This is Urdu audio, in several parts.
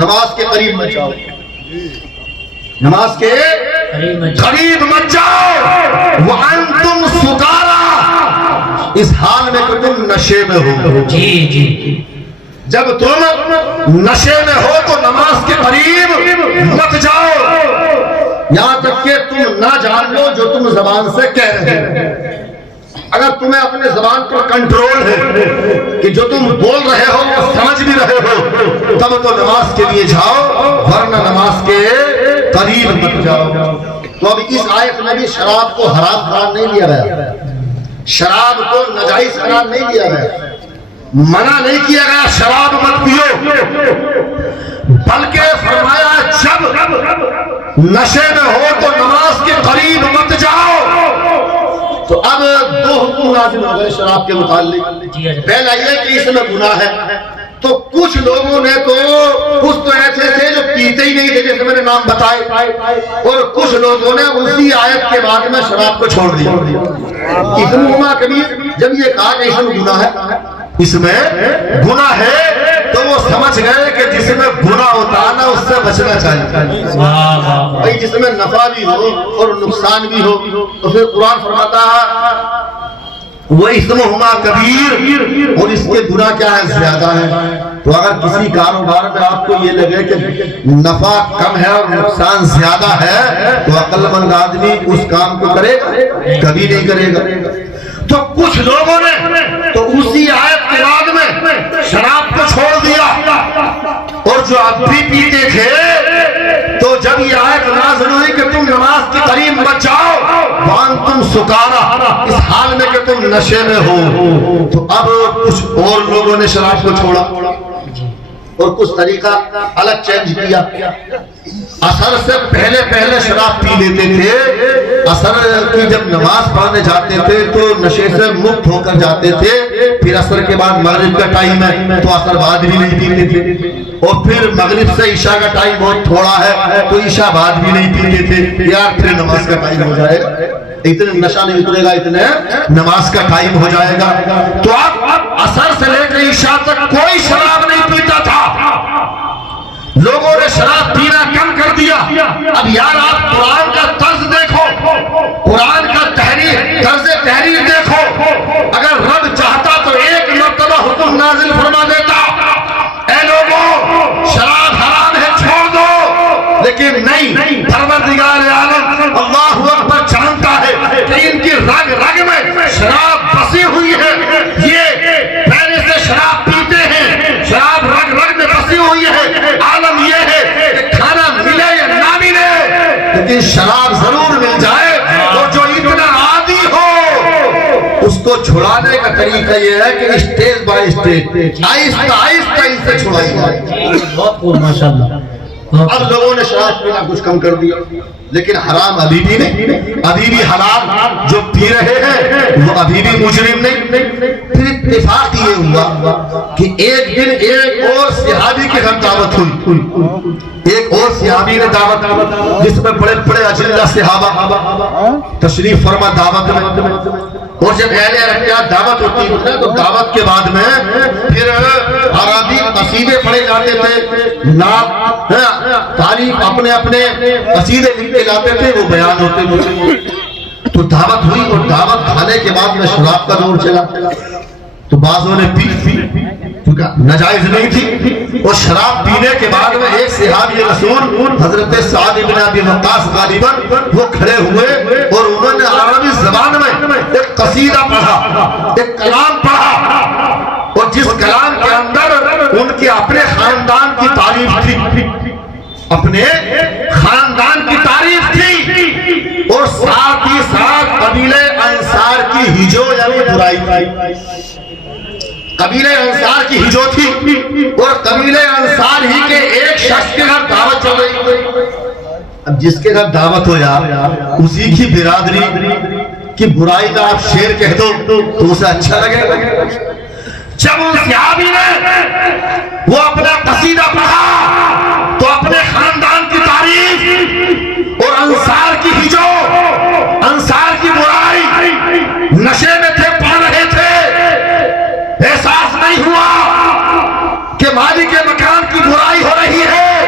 نماز کے قریب مت جاؤ، نماز کے قریب مت جاؤ وانتم سکارا، اس حال میں کہ تم نشے میں ہو۔ جی جی جب تم نشے میں ہو تو نماز کے قریب مت جاؤ، یہاں تک کہ تم نہ جان لو جو تم زبان سے کہہ رہے ہو۔ اگر تمہیں اپنے زبان پر کنٹرول ہے کہ جو تم بول رہے ہو وہ سمجھ بھی رہے ہو، تب تو نماز کے لیے جاؤ، ورنہ نماز کے قریب مت جاؤ۔ تو اب اس آیت میں بھی شراب کو حرام قرار نہیں دیا گیا، شراب کو ناجائز قرار نہیں دیا گیا، منع نہیں کیا گیا شراب مت پیو، بلکہ فرمایا جب نشے میں ہو تو نماز کے قریب مت جاؤ۔ تو اب دو حکم نازل ہو گئے شراب کے متعلق۔ پہلا یہ کہ اس میں گناہ ہے، تو کچھ لوگوں نے تو کچھ تو ایسے تھے جو پیتے ہی نہیں تھے جیسے میں نے نام بتائے، اور کچھ لوگوں نے اسی آیت کے بعد میں شراب کو چھوڑ دیا۔ اسمہما کبیر، جب یہ کہا کہ اس میں گناہ ہے، اس میں گناہ ہے، تو وہ سمجھ گئے کہ جس میں گناہ ہوتا ہے نا اس سے بچنا چاہیے بھائی، جس میں نفع بھی ہو اور نقصان بھی ہو۔ تو پھر قرآن فرماتا ہے وَإِثْمُهُمَا كَبِيرٌ، اور اس کے گناہ کیا ہے؟ زیادہ ہے۔ تو اگر کسی کاروبار میں آپ کو یہ لگے کہ نفع کم ہے اور نقصان زیادہ ہے تو عقل مند آدمی اس کام کو کرے گا؟ کبھی نہیں کرے گا۔ تو کچھ لوگوں نے تو اسی آیت کے بعد میں شراب کو چھوڑ دیا، اور جو اب بھی پیتے تھے تو جب یہ آیت نازل ہوئی کہ تم نماز کے قریب مت جاؤ وانتم سکارا، اس حال میں کہ تم نشے میں ہو، تو اب کچھ اور لوگوں نے شراب کو چھوڑا اور کچھ طریقہ الگ چینج کیا۔ عصر سے پہلے شراب پی لیتے تھے، عصر کی جب نماز پڑھنے جاتے تھے تو نشے سے مکت ہو کر جاتے تھے، پھر عصر کے بعد مغرب کا ٹائم ہے تو عصر بعد بھی نہیں پیتے تھے، اور پھر مغرب سے عشاء کا ٹائم بہت تھوڑا ہے تو عشاء بعد بھی نہیں پیتے تھے، یار پھر نماز کا ٹائم ہو جائے گا، اتنے نشہ نہیں اترے گا، اتنے نماز کا ٹائم ہو جائے گا۔ تو اب عصر سے لے کر عشاء تک کوئی شراب نہیں پیتا تھا، لوگوں نے شراب پینا کم کر دیا۔ اب یار آپ قرآن کا طرز دیکھو، قرآن کا طرز تحریر دیکھو، اگر رب چاہتا تو ایک مرتبہ حکم نازل فرما دیتا اے لوگوں شراب حرام ہے چھوڑ دو، لیکن نہیں، پروردگار عالم اللہ اکبر جانتا ہے کہ ان کی رگ رگ میں شراب بسی ہوئی ہے، یہ پہلے سے شراب پیتے ہیں، شراب رگ رگ میں بسی ہوئی ہے۔ عالم یہ ہے کہ کھانا ملے یا نہ ملے لیکن شراب ضرور مل جائے، اور جو اتنا عادی ہو اس کو چھڑانے کا طریقہ یہ ہے کہ اسٹیج بائی اسٹیج آہستہ آہستہ ان سے چھڑائی جائے۔ بہت خوب ماشاءاللہ۔ اب لوگوں نے شراب پینا کچھ کم کر دیا، لیکن حرام ابھی بھی نہیں، ابھی بھی حلال جو پی رہے ہیں وہ ابھی بھی مجرم نہیں۔ پھر اتفاق یہ ہوا کہ ایک دن ایک اور صحابی کے گھر دعوت ہوئی، ایک اور صحابی نے دعوت جس میں بڑے بڑے اجلہ صحابہ تشریف فرما دعوت میں، اور جب اہل عرب دعوت ہوتی ہے تو دعوت کے بعد میں پھر عربی قصیدے پڑھے جاتے تھے، نعت تعریف اپنے اپنے قصیدے لکھتے جاتے تھے، وہ بیان ہوتے تھے۔ تو دعوت ہوئی، اور دعوت کھانے کے بعد میں شراب کا دور چلا، تو بعضوں نے پی کیونکہ ناجائز نہیں تھی، اور شراب پینے کے بعد میں ایک صحابی رسول حضرت سعد بن ابی وقاص غالباً وہ کھڑے ہوئے اور انہوں نے عربی زبان میں ایک قصیدہ پڑھا، ایک کلام پڑھا، اور جس کلام کے اندر ان کے اپنے خاندان کی تعریف تھی، اپنے خاندان کی تعریف تھی، اور ساتھ ہی ساتھ قبیلہ انصار کی ہجو یعنی برائی تھی، قبیلہ انصار کی ہجو تھی، اور قبیلہ انصار ہی کے ایک شخص کے گھر دعوت چل رہی تھی۔ اب جس کے گھر دعوت ہو یا اسی کی برادری کی برائی کا آپ شعر کہہ دو تو اسے اچھا لگے گا۔ جب اس صحابی نے وہ اپنا قصیدہ پڑھا تو اپنے خاندان کی تعریف اور انصار کی ہجو، انصار کی برائی، نشے میں تھے پڑھ رہے تھے، احساس نہیں ہوا کہ مالک مکان کی برائی ہو رہی ہے،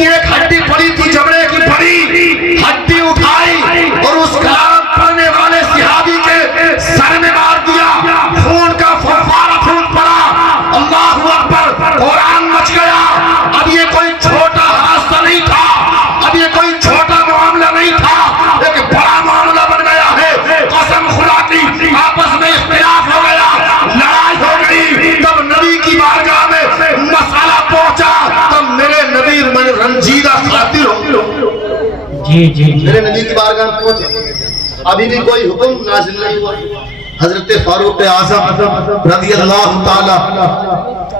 کی ایک ہڈی پڑی تھی جبڑے کی پڑی، ہڈی اٹھائی اور اس کلام پڑھنے والے صحابی کے سر میں مار دیا، خون کا فوارہ پھوٹ پڑا، اللہ اکبر، قرآن مچ گیا۔ اب یہ کوئی چھوٹا حادثہ نہیں تھا، اب یہ کوئی چھوٹا معاملہ نہیں تھا، ایک بڑا معاملہ بن گیا ہے۔ قسم خدا کی آپس میں اختلاف ہو گیا، لڑائی ہو گئی، تب نبی کی بارگاہ میں مسئلہ پہنچا، تب میرے نبی میں رنجیدہ خاطر ہو، جی جی میرے نبی کی بارگاہ میں پہنچا، ابھی بھی کوئی حکم نازل نہیں ہوا۔ حضرت فاروق اعظم رضی اللہ تعالی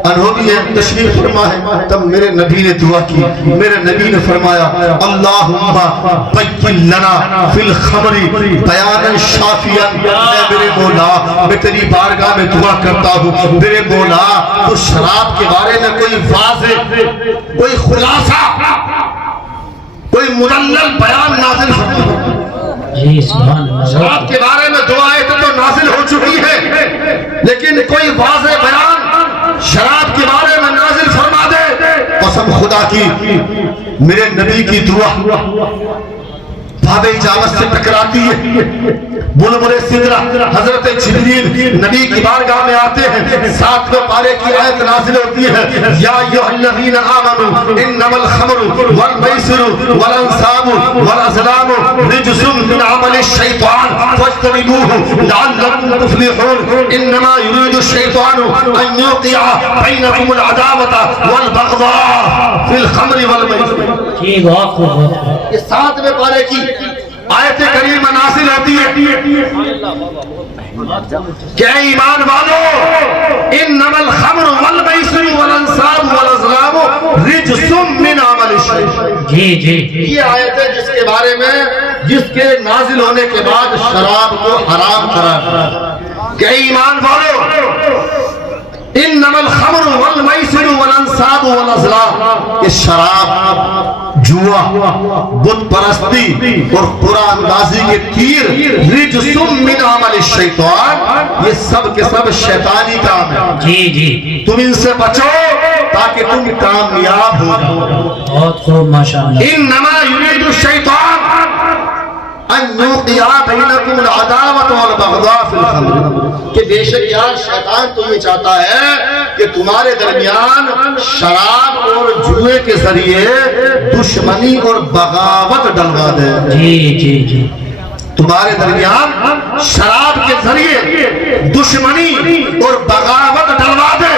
عنہ بھی تشریف فرما ہے، تب میرے نبی نے دعا کی، میرے نبی نے فرمایا اللہم بین لنا فی الخمر بیانا شافیا، میرے مولا میں تیری بارگاہ میں دعا کرتا ہوں، میرے مولا تو شراب کے بارے میں کوئی واضح، کوئی خلاصہ، کوئی مدلل بیان نازل فرما۔ جی سبحان اللہ۔ شراب کے بارے میں دعائیں تو نازل ہو چکی ہے، لیکن کوئی واضح بیان شراب کے بارے میں نازل فرما دے۔ قسم خدا کی میرے نبی کی دعا باب اجابت سے ٹکراتی ہے، بلبل سدرہ حضرت جبریل نبی کی بارگاہ میں آتے ہیں، 7ویں پارے کی آیت نازل ہوتی ہے، یا ایھا الذین آمنوا انما الخمر والمیسر والانصاب والازلام رجس من عمل الشیطان فاجتنبوه لعلکم تفلحون، انما یرید الشیطان ان یوقع بینکم العداوۃ والبغضاء فی الخمر والمیسر۔ جی بہت خوب بہت خوب۔ یہ 7ویں پارے کی آیت کریمہ نازل ہوتی ہے کہ اے ایمان والو انما الخمر والمیسر والانصاب والازلام رجس من عمل الشیطان۔ جی جی یہ آیت ہے جس کے بارے میں، جس کے نازل ہونے کے بعد شراب کو حرام قرار کہ اے ایمان والو انما الخمر والمیسر والانصاب والازلام، یہ شراب، جوا، بت پرستی اور قرآن اندازی کے تیر، رجس من عمل الشیطان، یہ سب کے سب شیطانی کام ہے۔ جی جی تم ان سے بچو تاکہ تم کامیاب ہو جاؤ۔ بہت خوب ماشاءاللہ۔ انما یرید الشیطان ان یوقع بینکم العداوۃ والبغضاء فی الخمر، کہ بے شک یار شیطان تو یہ چاہتا ہے کہ تمہارے درمیان شراب اور جوئے کے ذریعے دشمنی اور بغاوت ڈلوا دے۔ جی جی جی تمہارے درمیان شراب کے ذریعے دشمنی اور بغاوت ڈلوا دے۔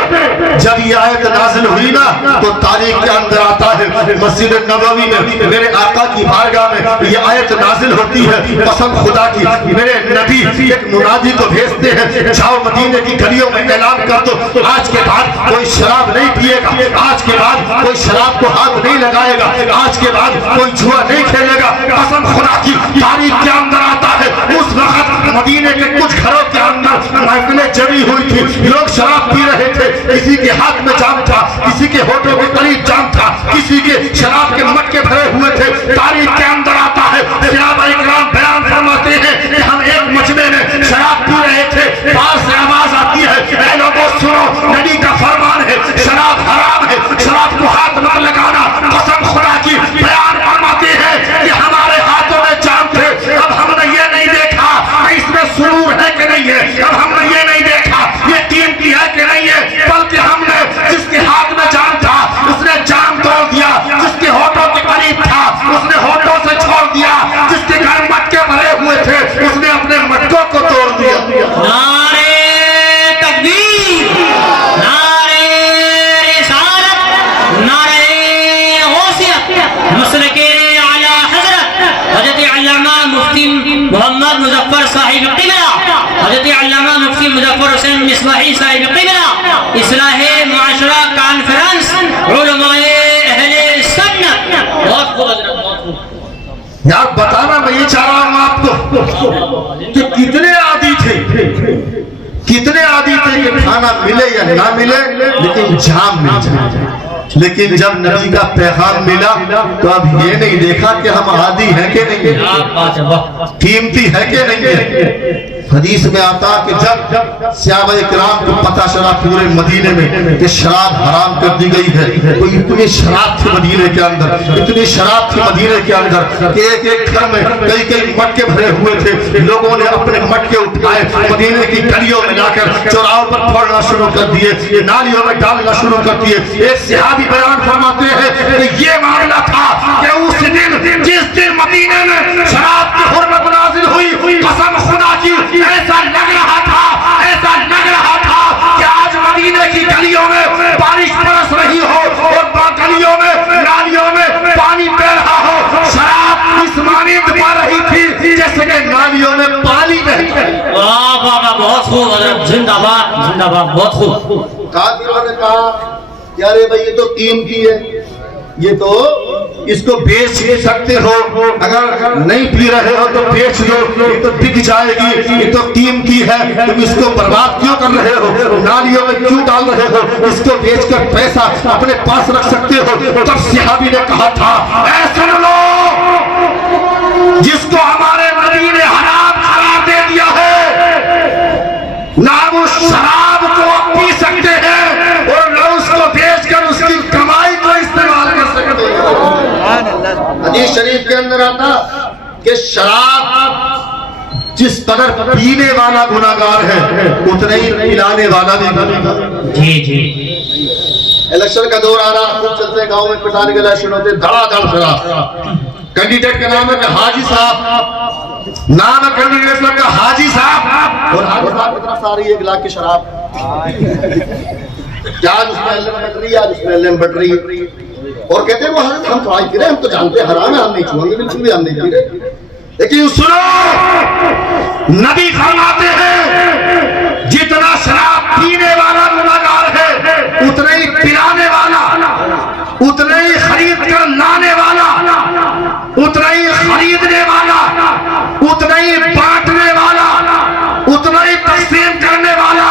جب یہ آیت نازل ہوئی نا تو تاریخ کے اندر آتا ہے، مسجد نبوی میں میرے آقا کی بارگاہ میں یہ آیت نازل ہوتی ہے۔ قسم خدا کی میرے نبی ایک منادی کو بھیجتے ہیں، جاؤ مدینے کی گلیوں میں اعلان کر دو آج کے بعد کوئی شراب نہیں پیے گا، آج کے بعد کوئی شراب کو ہاتھ نہیں لگائے گا، آج کے بعد کوئی جوا نہیں کھیلے گا۔ قسم خدا کی تاریخ کے اندر آتا ہے اس وقت مدینے کے کچھ گھروں کے اندر محفلیں جمی ہوئی تھی، لوگ شراب پی رہے تھے، کسی کے ہاتھ میں جام تھا، کسی کے ہونٹوں کے قریب جام تھا، کسی کے شراب کے مٹکے بھرے ہوئے تھے۔ تاریخ کے اندر آتا ہے صحابہ اکرام بیان فرماتے ہیں کہ ہم ایک مجمع میں شراب پی رہے تھے، باہر سے آواز آتی ہے اے لوگوں سنو، نبی کا فرمان ہے شراب حرام ہے، شراب کو ہاتھ نہ لگانا۔ قسم خدا کی بیان فرماتے ہیں کہ ہمارے ہاتھوں میں جام تھے، اب ہم نے یہ نہیں دیکھا کہ اس میں سرور ہے کہ نہیں ہے، اب ہم نے یہ نہیں دیکھا یہ قیمتی ہے کہ نہیں ہے، بلکہ ہم نے جس کے ہاتھ میں جام تھا اس نے جام توڑ دیا، جس کے ہونٹوں کے قریب تھا اس نے ہونٹوں سے چھوڑ دیا، جس کے گھر مٹکے بھرے ہوئے تھے اس نے اپنے مٹکوں کو توڑ دیا۔ نعرہ تکبیر، نعرہ رسالت، نعرہ غوثیت، مسلک اعلی حضرت حضرت علامہ مفتی محمد مظفر صاحب قبلہ، حضرت علامہ مفتی مظفر حسین مصباحی صاحب قبلہ، اصلاح معاشرہ کانفرنس علماء اہل سنت۔ بہت خوب حضرت، بہت خوب۔ یار بتانا میں یہ چاہ رہا ہوں آپ کو کہ کتنے عادی تھے، کتنے عادی تھے کہ کھانا ملے یا نہ ملے لیکن جام مل جائے، لیکن جب نبی کا پیغام ملا تو اب یہ نہیں دیکھا کہ ہم عادی ہیں کہ نہیں ہیں، قیمتی ہے کہ نہیں ہے۔ حدیث میں آتا کہ جب صحابہ کرام کو پتہ چلا پورے مدینے میں کہ شراب حرام کر دی گئی ہے، تو اتنی شراب تھی مدینے کے اندر، اتنی شراب تھی مدینے کے اندر کہ ایک ایک گھر میں کئی کئی مٹکے بھرے ہوئے تھے. لوگوں نے اپنے مٹکے اٹھائے، مدینے کی گلیوں میں لا کر چوراہوں پر پھوڑنا شروع کر دیے، نالیوں میں ڈالنا شروع کر دیے. ایک صحابی بیان فرماتے ہیں کہ یہ معاملہ تھا کہ اس دن جس دن مدینے میں شراب کی حرمت نازل ہوئی، قسم خدا کی ایسا لگ رہا تھا کہ آج مدینے کی گلیوں میں بارش برس رہی ہو اور گلیوں میں نالیوں میں پانی بہ رہا ہو. شراب اس مانند پا رہی تھی جیسے کہ نالیوں میں پانی بہتا ہے. واہ واہ واہ، بہت خوب حضرت، زندہ باد زندہ باد، بہت خوب. کافروں نے کہا کہ ارے بھائی یہ تو قیمتی ہے، یہ تو اس کو بیچ سکتے ہو، اگر نہیں پی رہے ہو تو بیچ دو، یہ تو بک جائے گی، یہ تو قیمتی ہے، تم اس کو برباد کیوں کر رہے ہو، نالیوں میں کیوں ڈال رہے ہو، اس کو بیچ کر پیسہ اپنے پاس رکھ سکتے ہو. تب صحابی نے کہا تھا اے سن لو، جس کو ہمارے نبی نے حرام قرار دے دیا ہے، نہ وہ شراب کو پی سکتے ہیں اور نہ اس کو بیچ کر اس کی کمائی کو استعمال کر سکتے ہیں. حدیث شریف کے اندر آتا کہ شراب جس قدر پینے والا گناہگار ہے اتنا ہی پلانے والا بھی گناہگار. جی جی. الیکشن کا دور آ رہا، خوب چلتے گاؤں میں پٹانے کے الیکشن ہوتے، دھڑا دھڑ شراب. کینڈیڈیٹ کا نام ہے کہ حاجی صاحب، نام ہے کینڈیڈیٹ کا حاجی صاحب، اور حاجی صاحب کی طرف سے آ رہی ہے 1 لاکھ کی شراب. آج اس میں علم بٹ رہی ہے، آج اس میں علم بٹ رہی ہے، اور کہتے ہیں وہ حضرت ہم تو آج پی رہے، ہم تو جانتے ہیں حرام ہے، ہم نہیں چھوئیں گے، بالکل بھی ہم نہیں پی رہے. لیکن سنو، نبی فرماتے ہیں جتنا شراب پینے والا گناہگار ہے اتنا ہی پلانے والا، اتنا ہی خرید کر لانے والا، اتنا ہی خریدنے والا، اتنا ہی بانٹنے والا، اتنا ہی تقسیم کرنے والا،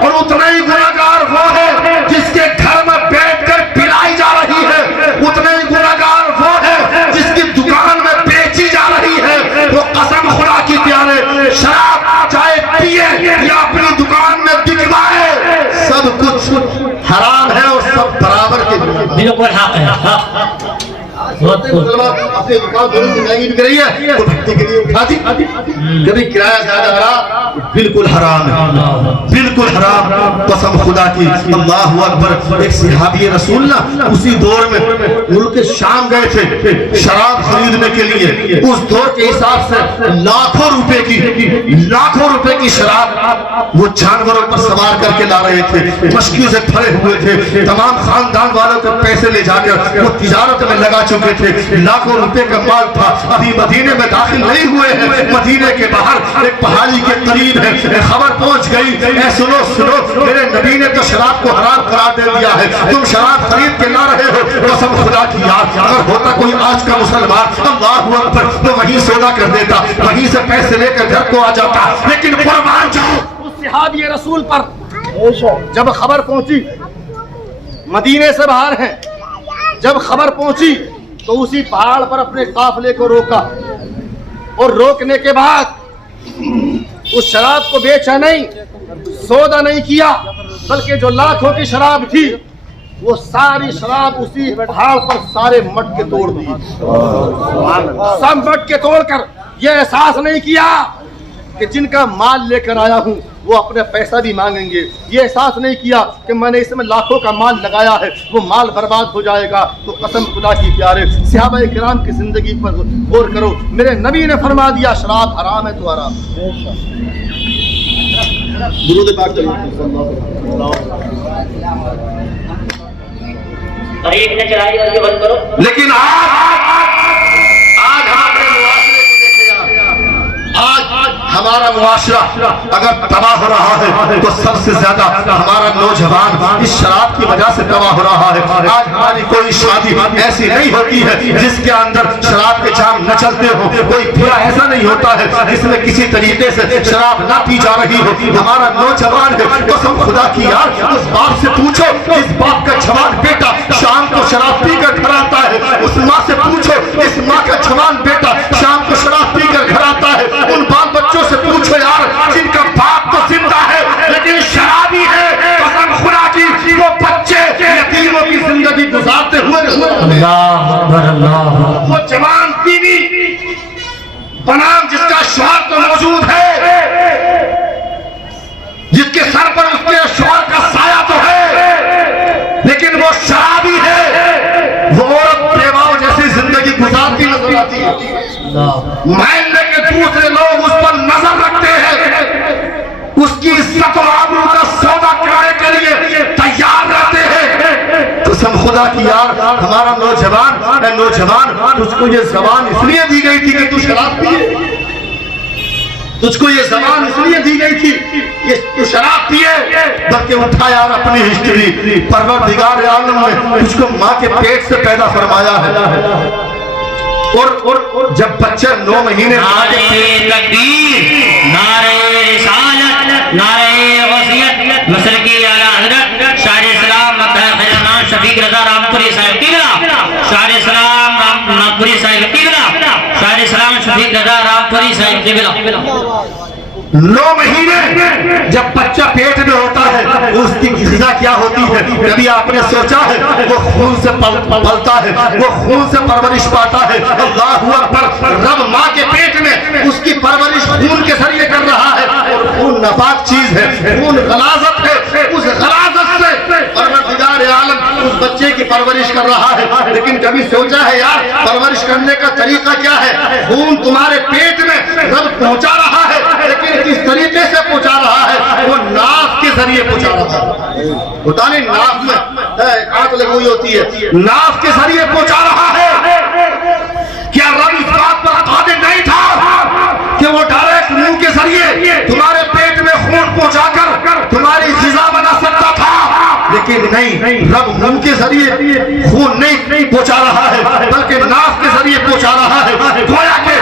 اور اتنا ہی گناہگار وہ ہے جس کے گھر میں بیٹھ کر پلائی جا رہی ہے، اتنا ہی گناہگار وہ ہے جس کی دکان میں بیچی جا رہی ہے. وہ قسم خدا کی پیارے، شراب چاہے پیے یا اپنی دکان میں بکوائے، سب کچھ حرام ہے اور سب برابر کے بالکل حق ہے، حق. اپنے دکان دونوں سے مہنگی بک رہی ہے تو بھٹی کے لیے اٹھا دی، کبھی کرایہ زیادہ بڑا، بالکل حرام ہے، بالکل حرام. قسم خدا کی. اللہ اکبر. ایک صحابی رسول نہ اسی دور میں ملک شام گئے تھے شراب خریدنے کے لیے. اس دور کے حساب سے لاکھوں روپے کی شراب وہ جانوروں پر سوار کر کے لا رہے تھے، مشکل سے بھرے ہوئے تھے. تمام خاندان والوں کے پیسے لے جا کر وہ تجارت میں لگا چکے تھے، لاکھوں روپے کا مال تھا. ابھی مدینے میں داخل نہیں ہوئے ہیں، مدینے کے باہر ایک پہاڑی کے قریب ہے، خبر پہنچ گئی، اے سنو سنو، میرے نبی نے تو شراب کو حرام قرار دے دیا ہے، تم شراب خرید کے لا رہے ہو. قسم خدا کی یاد، اگر ہوتا کوئی آج کا مسلمان اللہ اکبر تو وہیں سودا کر دیتا، وہیں سے پیسے لے کر گھر کو آ جاتا. لیکن قربان جاؤ اس صحابی رسول پر جب خبر پہنچی، مدینے سے باہر ہیں، جب خبر پہنچی تو اسی پہاڑ پر اپنے قافلے کو روکا، اور روکنے کے بعد اس شراب کو بیچا نہیں، سودا نہیں کیا، بلکہ جو لاکھوں کی شراب تھی وہ ساری شراب اسی پہاڑ پر سارے مٹکے توڑ دی. سب مٹکے توڑ کر یہ احساس نہیں کیا کہ جن کا مال لے کر آیا ہوں وہ اپنے پیسہ بھی مانگیں گے. یہ احساس نہیں کیا کہ میں نے اس میں لاکھوں کا مال لگایا ہے، وہ مال برباد ہو جائے گا. تو قسم خدا کی پیارے، صحابہ کرام کی زندگی پر غور کرو. میرے نبی نے فرما دیا شراب حرام ہے تو حرام. درود پاک چلیے. لیکن ہمارا معاشرہ اگر تباہ ہو رہا ہے تو سب سے زیادہ ہمارا نوجوان اس شراب کی وجہ سے تباہ ہو رہا ہے. آج ہماری کوئی شادی ایسی نہیں ہوتی ہے جس کے اندر شراب کے جام نہ چلتے ہو، کوئی بیاہ ایسا نہیں ہوتا ہے جس میں کسی طریقے سے شراب نہ پی جا رہی ہو. ہمارا نوجوان ہے، قسم خدا کی یار، اس باپ سے پوچھو اس باپ کا جوان بیٹا شام کو شراب پی کر گھر آتا ہے، اس ماں سے پوچھو اس ماں کا جوان بیٹا شام کو شراب پی کر گھر آتا ہے. ان بال بچوں سے پوچھو یار اکبر اللہ وہ جوان بیوی بنام جس کا شوہر تو موجود ہے، جس کے سر پر اس کے شوہر کا سایہ تو ہے، لیکن وہ شرابی ہے، وہ عورت بیواؤں جیسی زندگی گزارتی نظر آتی ہے۔ محلے کے دوسرے لوگ اس پر نظر رکھتے ہیں، اس کی عزت و آبرو کا سودا کرانے کے لیے تیار رہتے ہیں۔ قسم خدا کی یار، ہمارا نوجوان، اے نوجوان، تجھ کو یہ زبان اس لیے دی گئی تھی کہ تو شراب پیے، تجھ کو یہ زبان اس لیے دی گئی تھی کہ تو شراب پیے، بلکہ اٹھا یار اپنی ہسٹری، پروردگار عالم نے تجھ کو ماں کے پیٹ سے پیدا فرمایا ہے، اور جب بچہ 9 مہینے نعرے تکبیر، نعرے رسالت، نعرے غوثیت، مسلکی اعلیٰ حضرت شاعر اسلام مطہر خیرمان شفیق رضا رامپوری صاحب قبلہ، شاعر اسلام رامپوری صاحب قبلہ، شاعر اسلام شفیق رضا رامپوری صاحب قبلہ۔ 9 مہینے جب بچہ پیٹ میں ہوتا ہے اس کی غذا کیا ہوتی ہے؟ کبھی آپ نے سوچا ہے؟ وہ خون سے پلتا ہے، وہ خون سے پرورش پاتا ہے۔ اللہ اکبر، رب ماں کے پیٹ میں اس کی پرورش خون کے ذریعے کر رہا ہے، اور خون ناپاک چیز ہے، خون غلاظت ہے، اس غلاظت سے پروردگار عالم اس بچے کی پرورش کر رہا ہے۔ لیکن کبھی سوچا ہے یار پرورش کرنے کا طریقہ کیا ہے؟ خون تمہارے پیٹ میں رب پہنچا رہا ہے، لیکن کس طریقے سے پہنچا رہا ہے؟ وہ ناف کے ذریعے پہنچا رہا ہے۔ ہوتا نہیں ناف میں آنکھ لگی ہوئی ہوتی ہے، ناف کے ذریعے پہنچا رہا ہے۔ کیا رب اس بات پر قادر نہیں تھا کہ وہ ڈائریکٹ منہ کے ذریعے تمہارے پیٹ میں خون پہنچا کر تمہاری غذا بنا سکتا تھا؟ لیکن نہیں، رب منہ کے ذریعے خون نہیں پہنچا رہا ہے، بلکہ ناف کے ذریعے پہنچا رہا ہے۔ گویا کہ